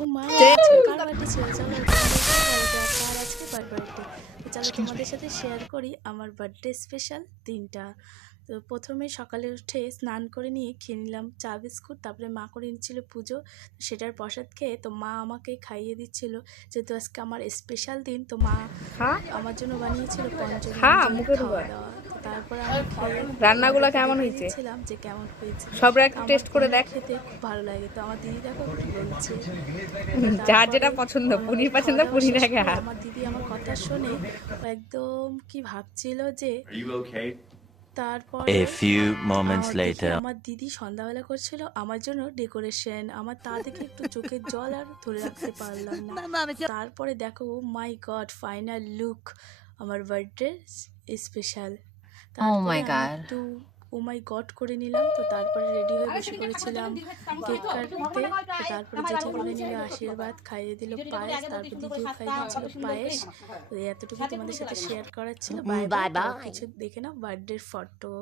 ও মা আজকে কার বার্থডে ছিল, চলো কার আজকে বার্থডে। তো চলো তোমাদের সাথে শেয়ার করি আমার বার্থডে স্পেশাল দিনটা। তো প্রথমে সকালে উঠে স্নান করে নিয়ে খেয়ে নিলাম চা বিস্কুট, তারপরে মা করে নিচ্ছিল পুজো, সেটার প্রসাদ খেয়ে তো মা আমাকে খাইয়ে দিচ্ছিল, যেহেতু আজকে আমার স্পেশাল দিন। তো মা আমার জন্য বানিয়েছিল পঞ্চব্যঞ্জন খাওয়া দাওয়া। তো তারপরে আমি খেয়ে রান্নাগুলো কেমন হয়েছে দিয়েছিলাম যে কেমন হয়েছে, সব একটু টেস্ট করে দেখ। খেতে খুব ভালো লাগে। তো আমার দিদি দেখো কি বলছে, যার যেটা পছন্দ, পনির পছন্দ পনির আগে। আমার দিদি আমার কথা শুনে একদম কি ভাবছিল যে, তারপরে আমার দিদি সন্ধ্যাবেলা করছিল আমার জন্য ডেকোরেশন। আমার তা দেখে একটু চোখের জল আর ধরে রাখতে পারলাম না। তারপরে দেখো মাই গড, ফাইনাল লুক আমার বার্থডে স্পেশাল। তারপরে একটু ও মাই গড করে নিলাম। তো তারপরে রেডি হয়ে বসে পড়েছিলাম কেক কাটতে। তো তারপরে জেঠি করে নিল আশীর্বাদ, খাইয়ে দিল পায়েস, তারপর দিদিও খাইয়ে দিচ্ছিল পায়েস। তো এতটুকু তোমাদের সাথে শেয়ার করার ছিল। বাই বাই, কিছু দেখে নাও বার্থডে ফটো।